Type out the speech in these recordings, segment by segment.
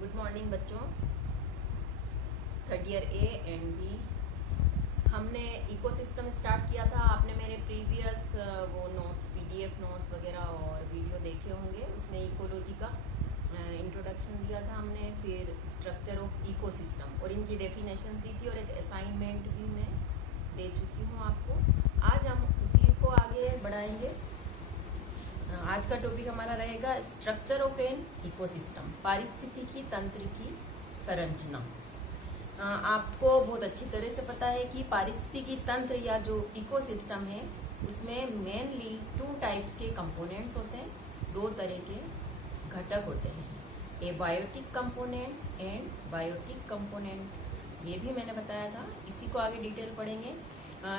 Good morning बच्चों। Third year A and B हमने ecosystem start किया था। आपने मेरे प्रीवियस वो नोट्स पीडीएफ नोट्स वगैरह और वीडियो देखे होंगे। उसमें इकोलॉजी का इंट्रोडक्शन दिया था हमने, फिर स्ट्रक्चर ऑफ इकोसिस्टम और इनकी डेफिनेशन दी थी और एक असाइनमेंट भी मैं दे चुकी हूँ आपको। आज हम उसी को आगे बढ़ाएंगे। आज का टॉपिक हमारा रहेगा स्ट्रक्चर ऑफ एन इकोसिस्टम, पारिस्थितिकी तंत्र की संरचना। आपको बहुत अच्छी तरह से पता है कि पारिस्थितिकी तंत्र या जो इकोसिस्टम है उसमें मेनली 2 टाइप्स के कंपोनेंट्स होते हैं, 2 तरह के घटक होते हैं, abiotic component and biotic component. ये भी मैंने बताया था, इसी को आगे डिटेल पढ़ेंगे।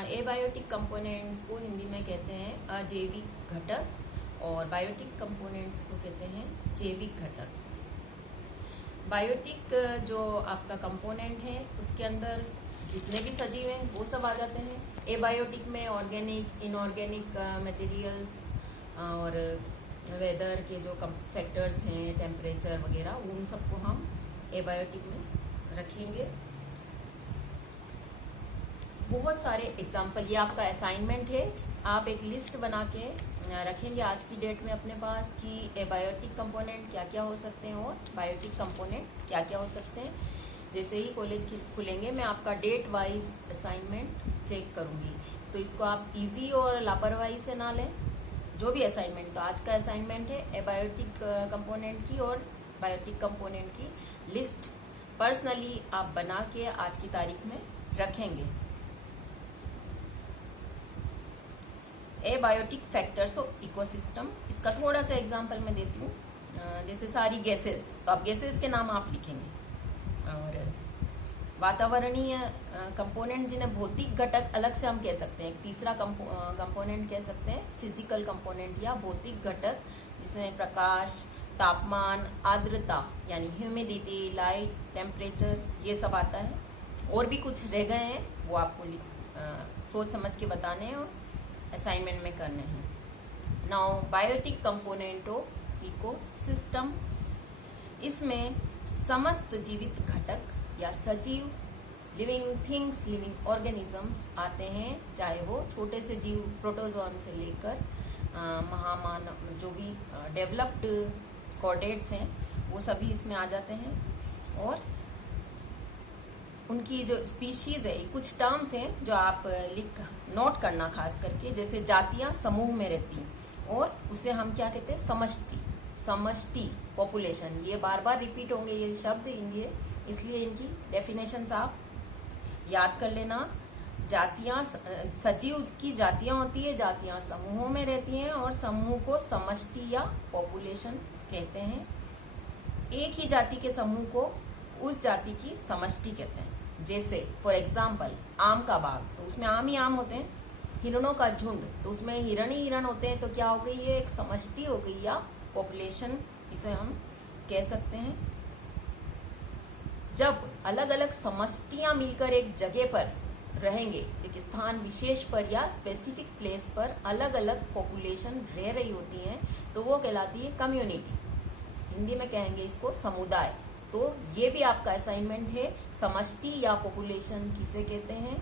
ए बायोटिक कंपोनेंट्स को हिंदी में कहते हैं अजैविक घटक और बायोटिक कंपोनेंट्स को कहते हैं जैविक घटक। बायोटिक जो आपका कंपोनेंट है उसके अंदर जितने भी सजीव हैं वो सब आ जाते हैं। एबायोटिक में ऑर्गेनिक, इनऑर्गेनिक मटेरियल्स और वेदर के जो फैक्टर्स हैं, टेम्परेचर वगैरह, उन सबको हम एबायोटिक में रखेंगे। बहुत सारे एग्जाम्पल, ये आपका असाइनमेंट है, आप एक लिस्ट बना के रखेंगे आज की डेट में अपने पास कि एबायोटिक कंपोनेंट क्या क्या हो सकते हैं और बायोटिक कंपोनेंट क्या क्या हो सकते हैं। जैसे ही कॉलेज खुलेंगे मैं आपका डेट वाइज असाइनमेंट चेक करूंगी, तो इसको आप इजी और लापरवाही से ना लें। जो भी असाइनमेंट, तो आज का असाइनमेंट है एबायोटिक कंपोनेंट की और बायोटिक कंपोनेंट की लिस्ट पर्सनली आप बना के आज की तारीख में रखेंगे। एबायोटिक फैक्टर्स ऑफ इकोसिस्टम, इसका थोड़ा सा एग्जांपल मैं देती हूँ। जैसे सारी गैसेस, तो आप गैसेस के नाम आप लिखेंगे। और वातावरणीय कंपोनेंट जिन्हें भौतिक घटक अलग से हम कह सकते हैं। तीसरा कंपोनेंट कह सकते हैं फिजिकल कंपोनेंट या भौतिक घटक, जिसमें प्रकाश, तापमान, आर्द्रता यानी ह्यूमिडिटी, लाइट, टेम्परेचर, ये सब आता है। और भी कुछ रह गए हैं, वो आपको सोच समझ के बताने हैं और असाइनमेंट में करने हैं। Now biotic component of ecosystem, इसमें समस्त जीवित घटक या सजीव, लिविंग थिंग्स, लिविंग ऑर्गेनिजम्स आते हैं, चाहे वो छोटे से जीव प्रोटोजोन से लेकर महामानव, जो भी डेवलप्ड कॉर्डेट्स हैं वो सभी इसमें आ जाते हैं। और उनकी जो स्पीशीज है, कुछ टर्म्स हैं जो आप नोट करना खास करके, जैसे जातियां समूह में रहती हैं और उसे हम क्या कहते हैं, समष्टि। समष्टि पॉपुलेशन, ये बार बार रिपीट होंगे ये शब्द इनके, इसलिए इनकी डेफिनेशंस आप याद कर लेना। जातियां, सजीव की जातियां होती है, जातियां समूहों में रहती हैं और समूह को समष्टि या पॉपुलेशन कहते हैं। एक ही जाति के समूह को उस जाति की समष्टि कहते हैं। जैसे फॉर एग्जाम्पल आम का बाग, तो उसमें आम ही आम होते हैं। हिरणों का झुंड, तो उसमें हिरण ही हिरण होते हैं। तो क्या हो गई, ये एक समष्टि हो गई या पॉपुलेशन, इसे हम कह सकते हैं। जब अलग अलग समष्टियां मिलकर एक जगह पर रहेंगे, एक स्थान विशेष पर या स्पेसिफिक प्लेस पर अलग अलग पॉपुलेशन रह रही होती हैं, तो वो कहलाती है कम्युनिटी। हिंदी में कहेंगे इसको समुदाय। तो ये भी आपका असाइनमेंट है, समष्टि या पॉपुलेशन किसे कहते हैं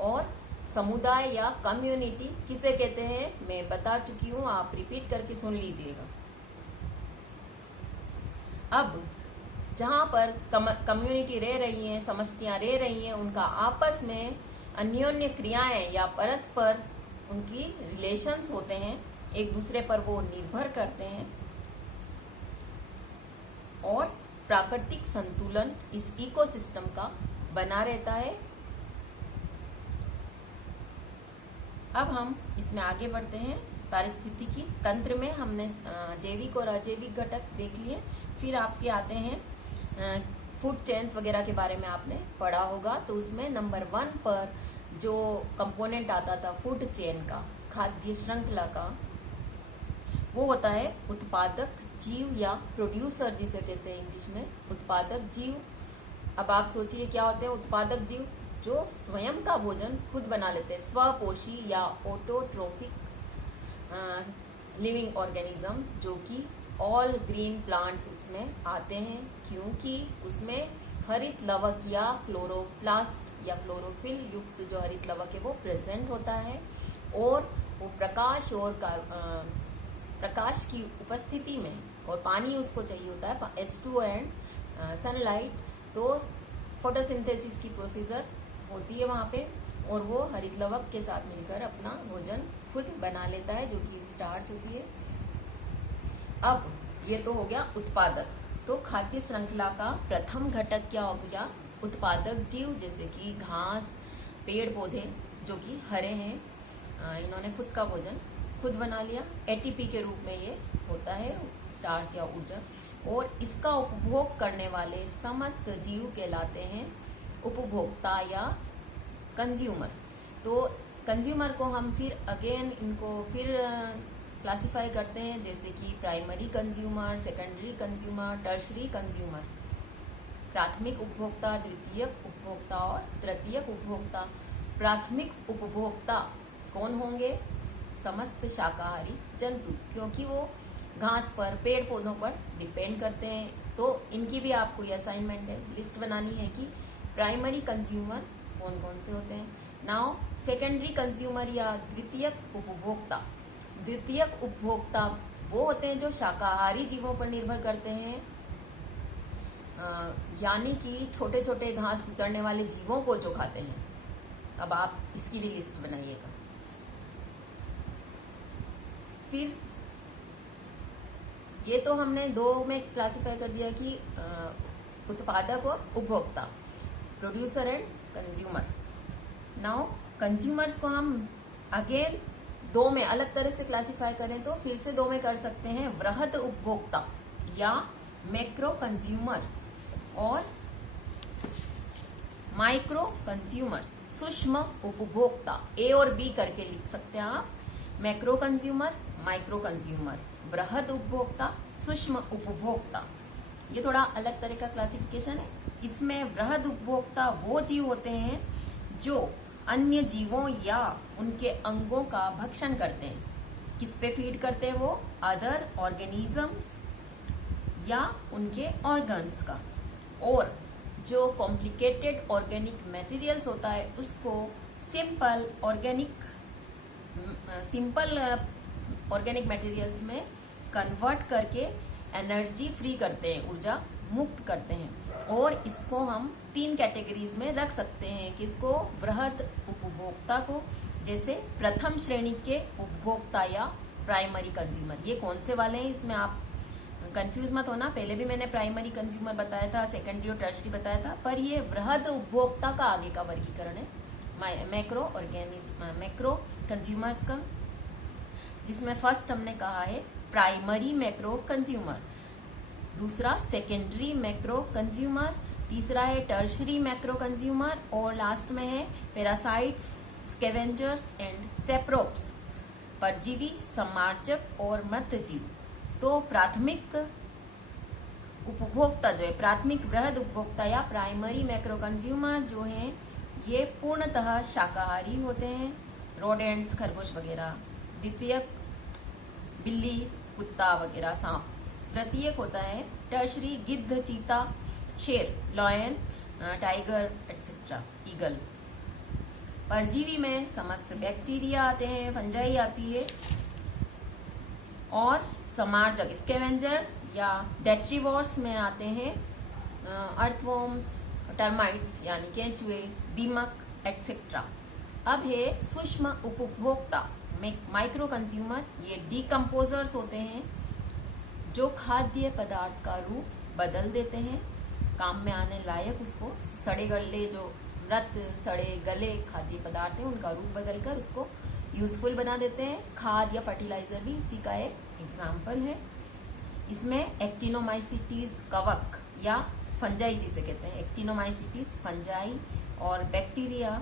और समुदाय या कम्युनिटी किसे कहते हैं, मैं बता चुकी हूं, आप रिपीट करके सुन लीजिएगा। अब जहां पर कम्युनिटी रह रही हैं, समष्टियां रह रही हैं, उनका आपस में अन्योन्य क्रियाएं या परस्पर उनकी रिलेशंस होते हैं, एक दूसरे पर वो निर्भर करते हैं और प्राकृतिक संतुलन इस इकोसिस्टम का बना रहता है। अब हम इसमें आगे बढ़ते हैं। पारिस्थितिकी तंत्र में हमने जैविक और अजैविक घटक देख लिए। फिर आपके आते हैं फूड चेन्स वगैरह के बारे में आपने पढ़ा होगा। तो उसमें नंबर 1 पर जो कंपोनेंट आता था फूड चेन का, खाद्य श्रृंखला का, वो होता है उत्पादक जीव या प्रोड्यूसर, जिसे कहते हैं इंग्लिश में उत्पादक जीव। अब आप सोचिए क्या होते हैं उत्पादक जीव, जो स्वयं का भोजन खुद बना लेते हैं, स्वपोषी या ऑटोट्रोफिक लिविंग ऑर्गेनिज्म, जो कि ऑल ग्रीन प्लांट्स उसमें आते हैं, क्योंकि उसमें हरित लवक या क्लोरोप्लास्ट या क्लोरोफिल युक्त जो हरित लवक है वो प्रेजेंट होता है, और वो प्रकाश और प्रकाश की उपस्थिति में, और पानी उसको चाहिए होता है H2 एंड सनलाइट, तो फोटोसिंथेसिस की प्रोसीजर होती है वहाँ पे, और वो हरित लवक के साथ मिलकर अपना भोजन खुद बना लेता है, जो कि स्टार्च होती है। अब ये तो हो गया उत्पादक। तो खाद्य श्रृंखला का प्रथम घटक क्या हो गया? उत्पादक जीव, जैसे कि घास, पेड़ पौधे जो कि हरे हैं, इन्होंने खुद का भोजन खुद बना लिया। एटीपी के रूप में ये होता है, स्टार्च या ऊर्जा, और इसका उपभोग करने वाले समस्त जीव कहलाते हैं उपभोक्ता या कंज्यूमर। तो कंज्यूमर को हम फिर अगेन इनको फिर क्लासिफाई करते हैं, जैसे कि primary consumer, secondary consumer, tertiary consumer. प्राथमिक उपभोक्ता, द्वितीयक उपभोक्ता और तृतीयक उपभोक्ता। प्राथमिक उपभोक्ता कौन होंगे? समस्त शाकाहारी जंतु, क्योंकि वो घास पर, पेड़ पौधों पर डिपेंड करते हैं। तो इनकी भी आपको ये असाइनमेंट है, लिस्ट बनानी है कि प्राइमरी कंज्यूमर कौन कौन से होते हैं। नाउ सेकेंडरी कंज्यूमर या द्वितीयक उपभोक्ता। द्वितीयक उपभोक्ता वो होते हैं जो शाकाहारी जीवों पर निर्भर करते हैं, यानी कि छोटे छोटे घास कुतरने वाले जीवों को जो खाते हैं। अब आप इसकी भी लिस्ट बनाइएगा। फिर ये तो हमने दो में क्लासिफाई कर दिया कि उत्पादक और उपभोक्ता, producer and consumer. Now consumers को हम अगेन दो में अलग तरह से क्लासिफाई करें तो फिर से दो में कर सकते हैं, वृहद उपभोक्ता या मैक्रो कंज्यूमर्स, और माइक्रो कंज्यूमर्स, सूक्ष्म उपभोक्ता। ए और बी करके लिख सकते हैं आप, मैक्रो कंज्यूमर, माइक्रो कंज्यूमर, वृहद उपभोक्ता, सूक्ष्म उपभोक्ता। ये थोड़ा अलग तरह का क्लासिफिकेशन है। इसमें वृहद उपभोक्ता वो जीव होते हैं जो अन्य जीवों या उनके अंगों का भक्षण करते हैं। किस पे फीड करते हैं वो? अदर ऑर्गेनिजम्स या उनके ऑर्गन्स का। और जो कॉम्प्लिकेटेड ऑर्गेनिक मटेरियल्स होता है उसको सिंपल ऑर्गेनिक मटेरियल्स में कन्वर्ट करके एनर्जी फ्री करते हैं, ऊर्जा मुक्त करते हैं। और इसको हम 3 कैटेगरीज में रख सकते हैं, किसको? वृहद उपभोक्ता को, जैसे प्रथम श्रेणी के उपभोक्ता या प्राइमरी कंज्यूमर। ये कौन से वाले हैं, इसमें आप कंफ्यूज मत होना। पहले भी मैंने प्राइमरी कंज्यूमर बताया था, सेकेंडरी और टर्शरी बताया था, पर ये वृहद उपभोक्ता का आगे का वर्गीकरण है, मैक्रो कंज्यूमर्स का, जिसमें फर्स्ट हमने कहा है प्राइमरी मैक्रो कंज्यूमर, दूसरा सेकेंडरी मैक्रो कंज्यूमर, तीसरा है टर्शरी मैक्रो कंज्यूमर, और लास्ट में है पैरासाइट्स, स्कैवेंजर्स एंड सेप्रोप्स, परजीवी, सम्मार्जक और मृतजीव। तो प्राथमिक उपभोक्ता जो है, प्राथमिक वृहद उपभोक्ता या प्राइमरी मैक्रो कंज्यूमर जो है, ये पूर्णतः शाकाहारी होते हैं, रोडेंट्स, खरगोश वगैरह। द्वितीयक बिल्ली, कुत्ता वगैरह, सांप। तृतीयक होता है टर्शरी, गिद्ध, चीता, शेर, लॉयन, टाइगर एटसेट्रा, ईगल। परजीवी में समस्त बैक्टीरिया आते हैं, फंजाई आती है, और समार्जक स्कैवेंजर या डेट्रीवोर्स में आते हैं अर्थवॉर्म्स, टर्माइट्स यानी केंचुए, दीमक एटसेट्रा। अब है सूक्ष्म उपभोक्ता, माइक्रो कंज्यूमर। ये डिकम्पोजर्स होते हैं जो खाद्य पदार्थ का रूप बदल देते हैं, काम में आने लायक उसको, सड़े गले जो मृत सड़े गले खाद्य पदार्थ हैं उनका रूप बदलकर उसको यूजफुल बना देते हैं। खाद या फर्टिलाइजर भी इसी का एक एग्जाम्पल है। इसमें एक्टिनोमाइसिटीज, कवक या फंजाई जिसे कहते हैं, एक्टिनोमाइसिटीज, फंजाई और बैक्टीरिया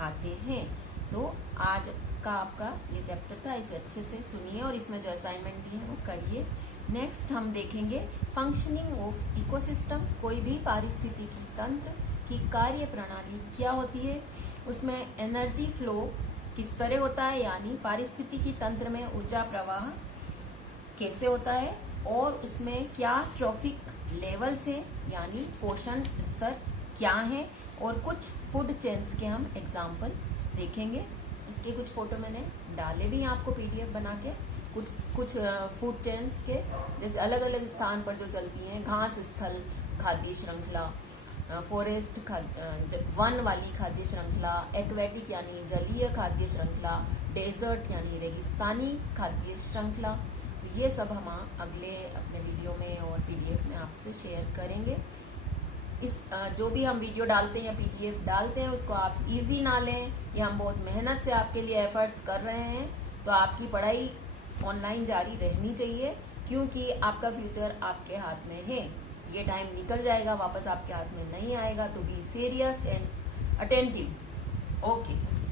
आते हैं। तो आज का आपका ये चैप्टर था, इसे अच्छे से सुनिए और इसमें जो असाइनमेंट दिए हैं वो करिए। नेक्स्ट हम देखेंगे फंक्शनिंग ऑफ इकोसिस्टम, कोई भी पारिस्थितिकी तंत्र की कार्य प्रणाली क्या होती है, उसमें एनर्जी फ्लो किस तरह होता है, यानी पारिस्थितिकी तंत्र में ऊर्जा प्रवाह कैसे होता है, और उसमें क्या ट्रॉफिक लेवल्स हैं, यानी पोषण स्तर क्या है, और कुछ फूड चेन्स के हम एग्जाम्पल देखेंगे। इसके कुछ फोटो मैंने डाले भी हैं आपको PDF बना के, कुछ फूड चेन्स के, जैसे अलग अलग स्थान पर जो चलती हैं, घास स्थल खाद्य श्रृंखला, फॉरेस्ट वन वाली खाद्य श्रृंखला, एक्वेटिक यानी जलीय खाद्य श्रृंखला, डेजर्ट यानी रेगिस्तानी खाद्य श्रृंखला। तो ये सब हम अगले अपने वीडियो में और PDF में आपसे शेयर करेंगे। इस जो भी हम वीडियो डालते हैं या PDF डालते हैं उसको आप इजी ना लें, ये हम बहुत मेहनत से आपके लिए एफर्ट्स कर रहे हैं। तो आपकी पढ़ाई ऑनलाइन जारी रहनी चाहिए, क्योंकि आपका फ्यूचर आपके हाथ में है। ये टाइम निकल जाएगा, वापस आपके हाथ में नहीं आएगा। तो be serious and attentive. Okay.